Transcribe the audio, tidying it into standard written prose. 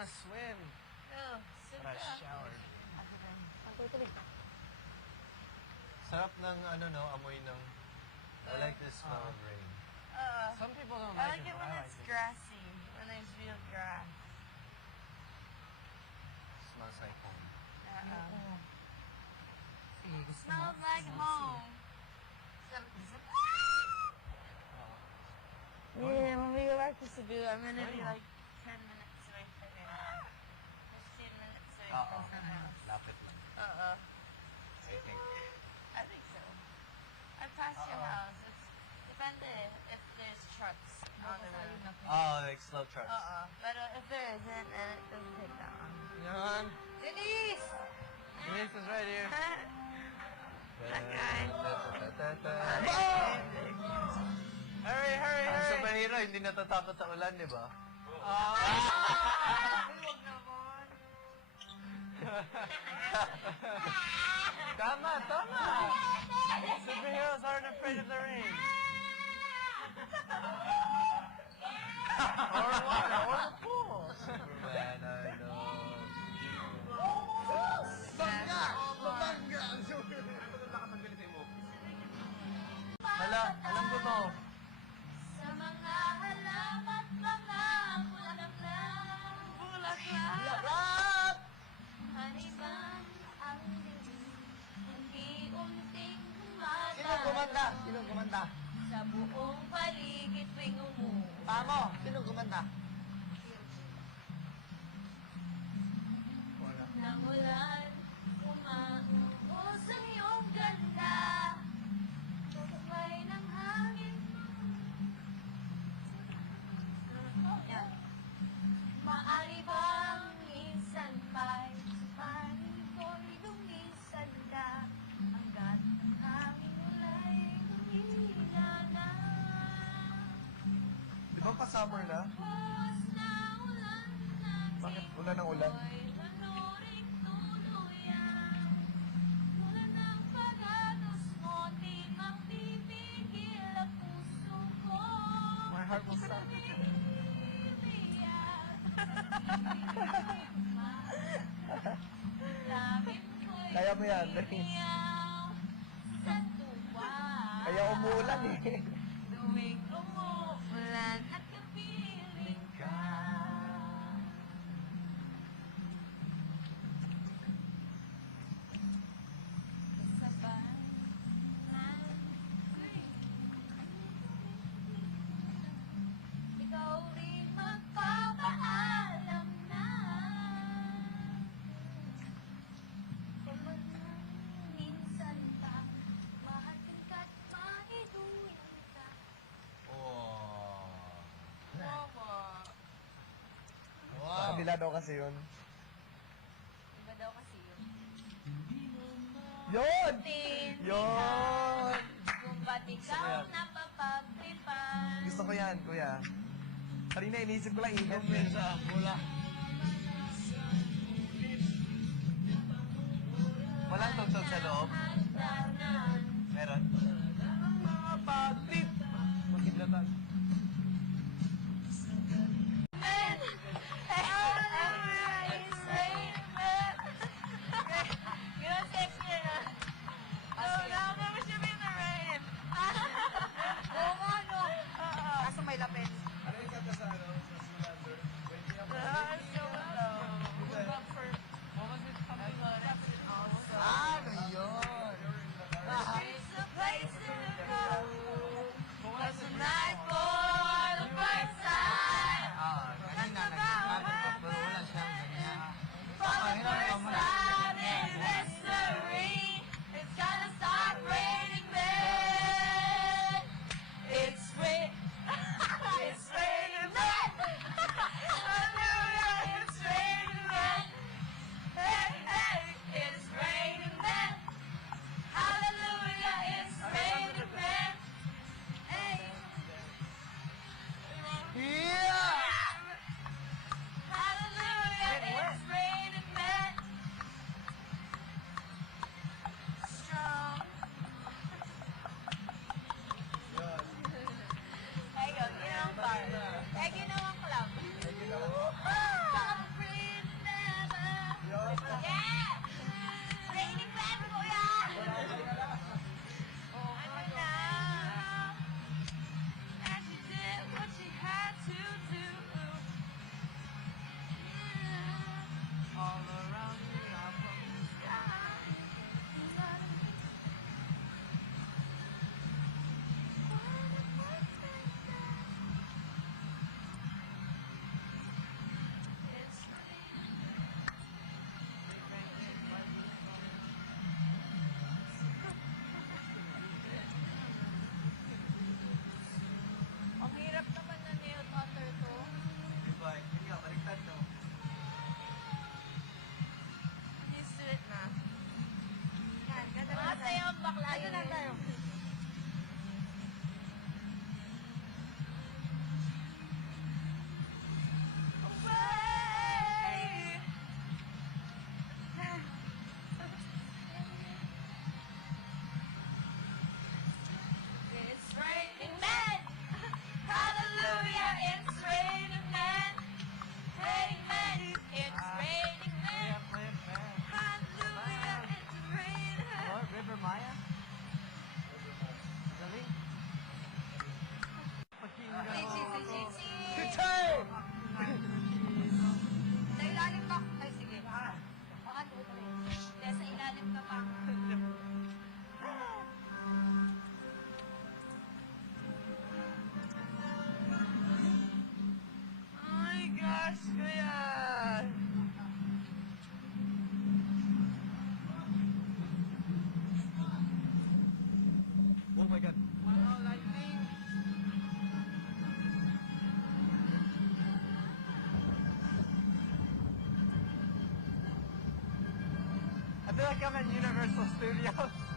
wanna swim. Oh, sit But I down. showered. Tubig. Sarap ng amoy ng... I like the smell of rain. Some people don't I like like it but when I it's like it. grassy, when there's real grass. Smells like home. Smells like home. Yeah, when we go back to Cebu, I'm gonna be like 10 minutes away from your house. 15 minutes away from your house. Lapit lang. I think. I think so. I pass your house. It's depende if there's trucks on the road. Oh, like slow trucks. But if there isn't, then it doesn't take that long. Yan. Denise! Denise is right here. Okay. Hurry, hurry, hurry! Ang superhero, hindi natatakot sa ulan, di ba? Huwag naman. Tama, tama! Superheroes aren't afraid of the rain. Or water, or the pool. Superman, I know. Bangga! Bangga! Hala, alam ko to. Sa mga halamat mga bulaklak. Bulaklak! Haniban ang dilim, unti-unting humata. Sinong kumanta? Sinong kumanta? Sa buong paligid tuwing umuulan. Tamo, sinong kumanta? Nang ulan, umaubos ang iyong ganda. Tumakbay ng hangin mo. Yan. Maari bang minsan pa'y panig ko'y lumisanda hanggat ang hangin mula'y humihina na. Di ba pa-summer na? Buwas na ulan na Bakit ulan ng ulan? manuring tuluyan. Ulan ng pag-agos mo, di magpipigil ang puso ko. My heart will stop. Kaya mo yan, Denise. Sa tuwa. Kaya umuulan eh. Tuwing umuulan at kapiling ka. Sabay ng ikaw rin magpapaalam na. Kung minsan pa mahating ka't maiduyan ka. Oh. Mama. Sa Wow. kabila daw kasi yun. Iba daw kasi yun. Yun! Tindihan. Yun! Kung ba't ikaw yan. napapaglipan. Gusto ko yan, kuya. Kanina inisip ko lang init. Sa pula. Walang tugtog sa loob? Meron? Mga pag-trip! Magkidlatan. Kaso may lapit. Ano yung kanta sa ano? Sa Zoolander? Waiting up What was it? Something Ano yun? feel like I'm at Universal Studios.